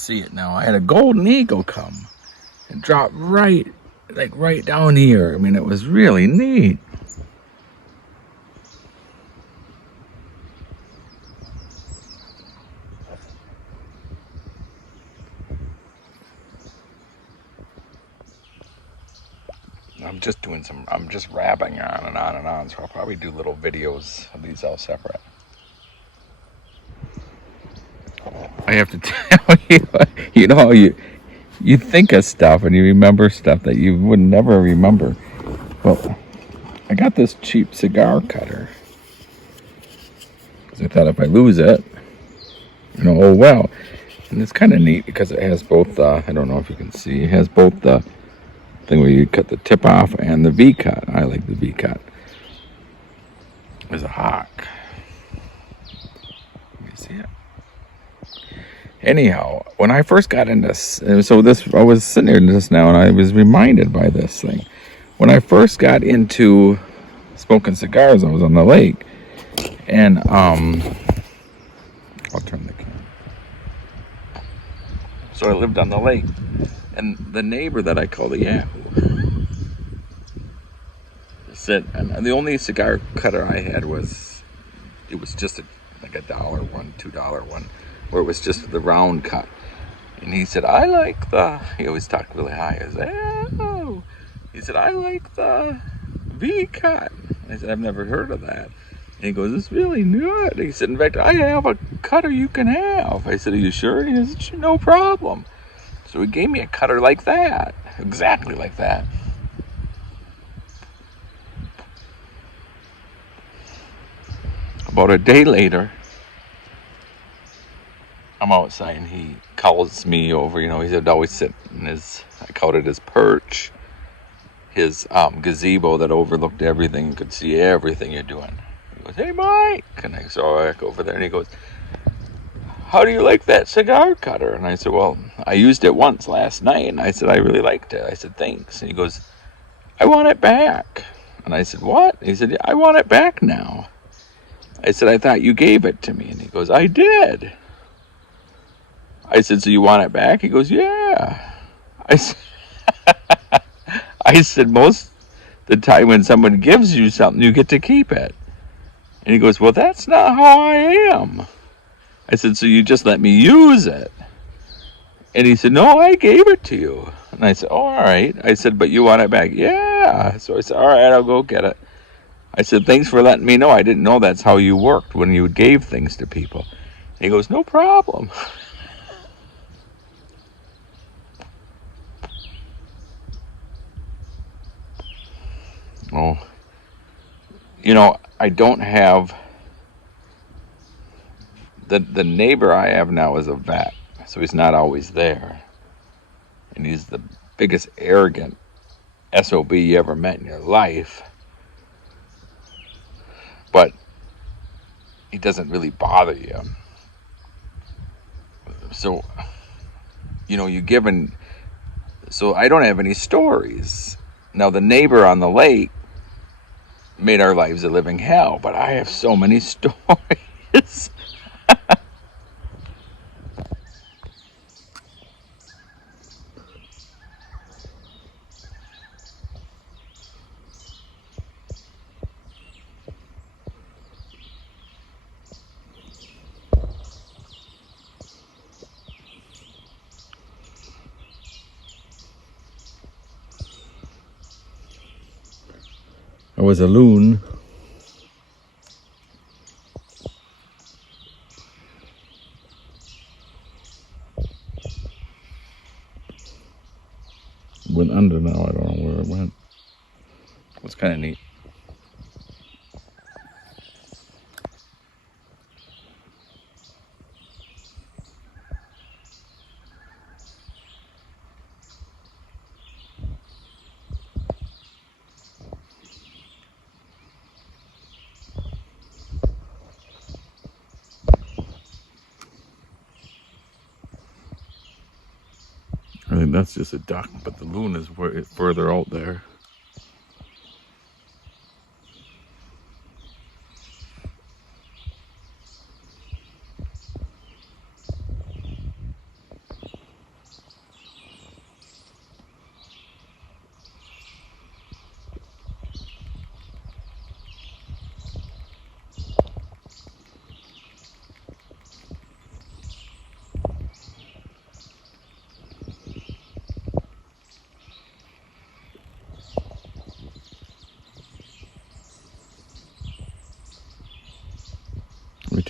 see it now. I had a golden eagle come and drop right down here. I mean, it was really neat. I'm just rapping on and on and on, so I'll probably do little videos of these all separate. I have to tell you, you think of stuff and you remember stuff that you would never remember. Well, I got this cheap cigar cutter because I thought if I lose it, oh well. And it's kind of neat because it has both. I don't know if you can see. It has both the thing where you cut the tip off and the V cut. I like the V cut. There's a hawk. You see it? Anyhow, when I first got into I was sitting here just now and I was reminded by this thing. When I first got into smoking cigars, I was on the lake, and I'll turn the camera. So I lived on the lake, and the neighbor that I called the Yahoo said, and the only cigar cutter I had was just like $1 one, $2 one, where it was just the round cut. And he said, he always talked really high. I said, oh. He said, I like the V cut. I said, I've never heard of that. And he goes, it's really good. He said, in fact, I have a cutter you can have. I said, are you sure? He said, no problem. So he gave me a cutter like that, exactly like that. About a day later, I'm outside and he calls me over. He'd always sit in I called it his perch, his gazebo that overlooked everything and could see everything you're doing. He goes, hey, Mike. And I go over there and he goes, how do you like that cigar cutter? And I said, well, I used it once last night. And I said, I really liked it. I said, thanks. And he goes, I want it back. And I said, what? He said, I want it back now. I said, I thought you gave it to me. And he goes, I did. I said, so you want it back? He goes, yeah. I said, most the time when someone gives you something, you get to keep it. And he goes, well, that's not how I am. I said, so you just let me use it? And he said, no, I gave it to you. And I said, oh, all right. I said, but you want it back? Yeah. So I said, all right, I'll go get it. I said, thanks for letting me know. I didn't know that's how you worked when you gave things to people. And he goes, no problem. Oh, I don't have the neighbor I have now is a vet, so he's not always there. And he's the biggest arrogant SOB you ever met in your life. But he doesn't really bother you. So, so I don't have any stories. Now, the neighbor on the lake made our lives a living hell, but I have so many stories. I was a loon. Went under now, I don't know where it went. It was kind of neat. I think that's just a duck, but the loon is further out there.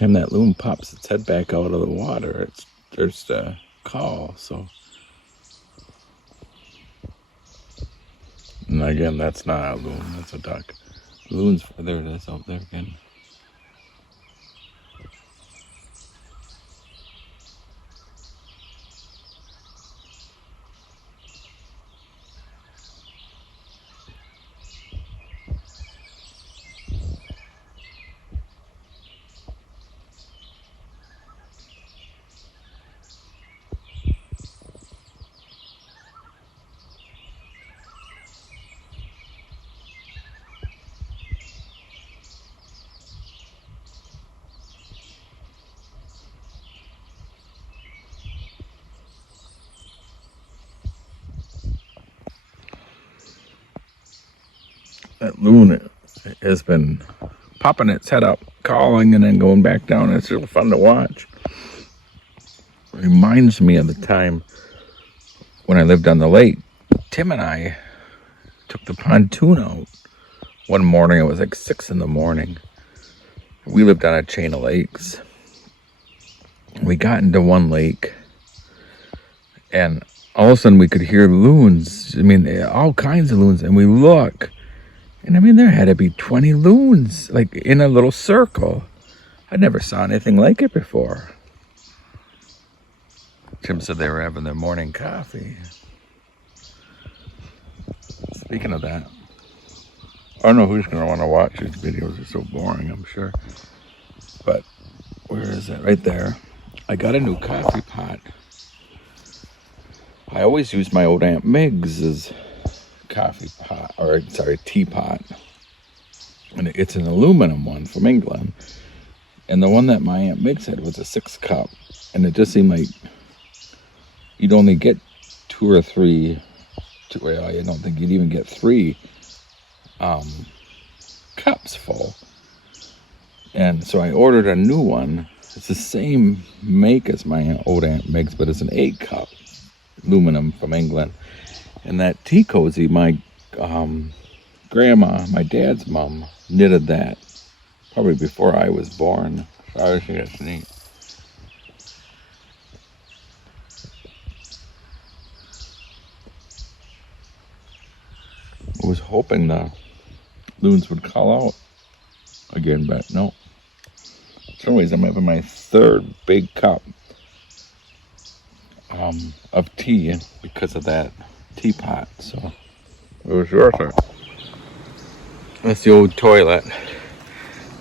time that loon pops its head back out of the water, it starts to call. So, and again, that's not a loon, that's a duck. Loons, there it is out there again. That loon has been popping its head up, calling, and then going back down. It's really fun to watch. Reminds me of the time when I lived on the lake. Tim and I took the pontoon out one morning. It was like 6 a.m. We lived on a chain of lakes. We got into one lake, and all of a sudden we could hear loons. I mean, all kinds of loons. And we look, and I mean, there had to be 20 loons, like in a little circle. I never saw anything like it before. Tim said they were having their morning coffee. Speaking of that, I don't know who's going to want to watch these videos. They're so boring, I'm sure. But where is it? Right there. I got a new coffee pot. I always use my old Aunt Meg's coffee pot, or sorry, teapot. And it's an aluminum one from England. And the one that my Aunt Meg's had was a 6-cup. And it just seemed like you'd only get 2 or 3. Well, I don't think you'd even get 3 cups full. And so I ordered a new one. It's the same make as my old Aunt Meg's, but it's an 8-cup aluminum from England. And that tea cozy, my grandma, my dad's mom, knitted that probably before I was born. So I think that's neat. I was hoping the loons would call out again, but no. For some reason, I'm having my 3rd big cup of tea because of that teapot, so it was worth it. That's the old toilet.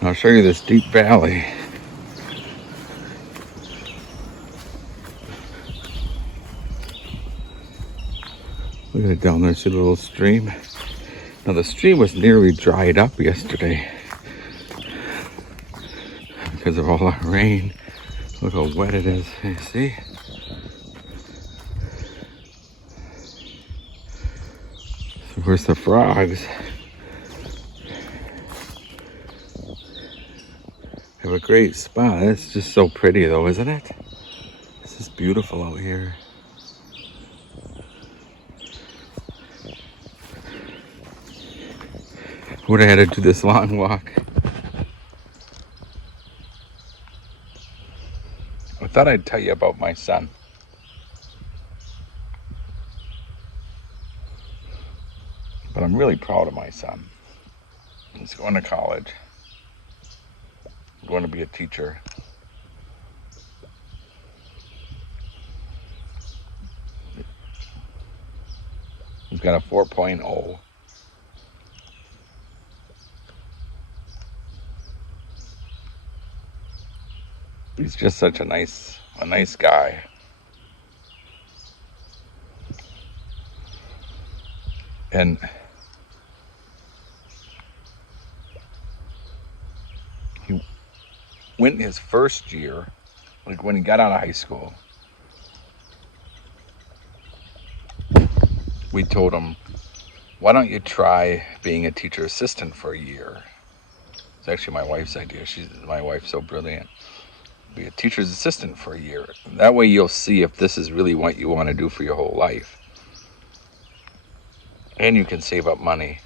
I'll show you this deep valley. Look at it down there, see the little stream? Now the stream was nearly dried up yesterday because of all that rain. Look how wet it is, you see? So where's the frogs? Have a great spot. It's just so pretty though, isn't it? This is beautiful out here. Would have had to do this long walk. I thought I'd tell you about my son. But I'm really proud of my son. He's going to college. Going to be a teacher. He's got a 4.0. He's just such a nice guy. And he went his first year, like when he got out of high school, we told him, why don't you try being a teacher assistant for a year? It's actually my wife's idea. My wife's so brilliant. Be a teacher's assistant for a year. That way you'll see if this is really what you want to do for your whole life. And you can save up money.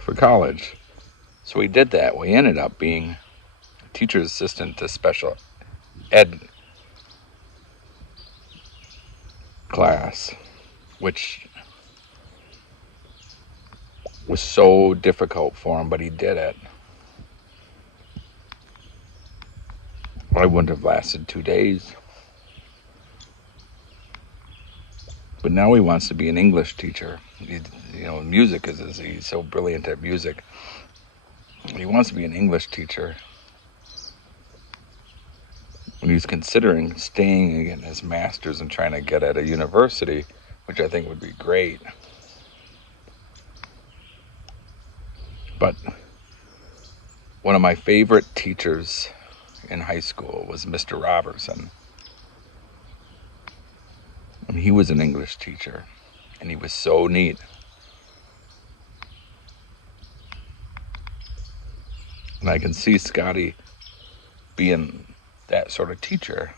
For college. So we did that. We ended up being a teacher's assistant to special ed class, which was so difficult for him, but he did it. I wouldn't have lasted 2 days. But now he wants to be an English teacher. Music he's so brilliant at music. He wants to be an English teacher. And he's considering staying in his master's and trying to get at a university, which I think would be great. But one of my favorite teachers in high school was Mr. Robertson. And he was an English teacher, and he was so neat. And I can see Scotty being that sort of teacher.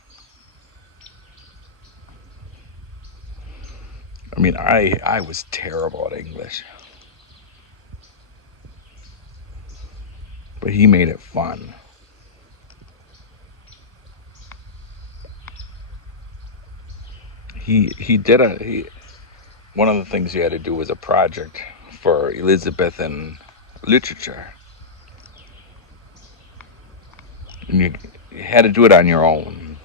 I mean, I was terrible at English. But he made it fun. One of the things he had to do was a project for Elizabethan literature. And you had to do it on your own.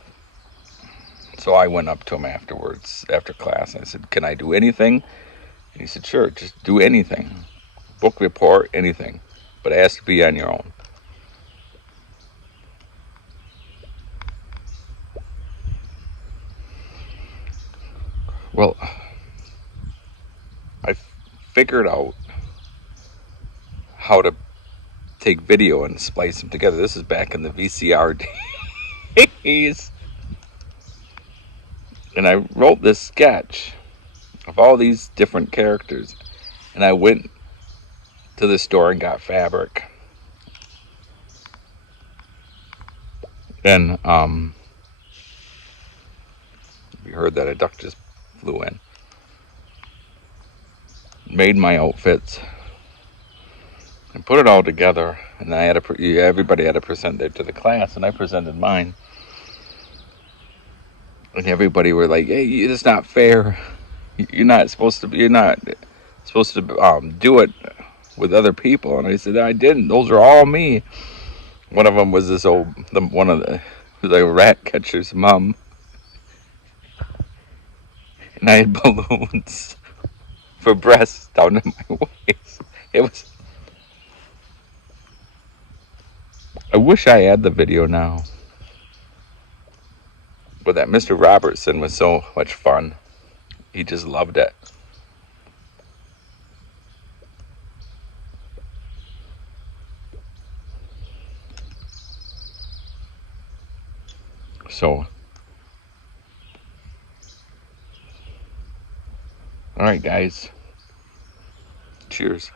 So I went up to him afterwards, after class, and I said, "Can I do anything?" And he said, "Sure, just do anything. Book report, anything. But it has to be on your own." Well, I figured out how to take video and splice them together. This is back in the VCR days. And I wrote this sketch of all these different characters. And I went to the store and got fabric. And you heard that a duck just flew in. Made my outfits and put it all together. And I had everybody had to present it to the class, and I presented mine. And everybody were like, "Hey, it's not fair. You're not supposed to do it with other people." And I said, "I didn't. Those are all me." One of them was the rat catcher's mom. And I had balloons for breasts down in my waist. I wish I had the video now. But that Mr. Robertson was so much fun. He just loved it. So, all right, guys. Cheers.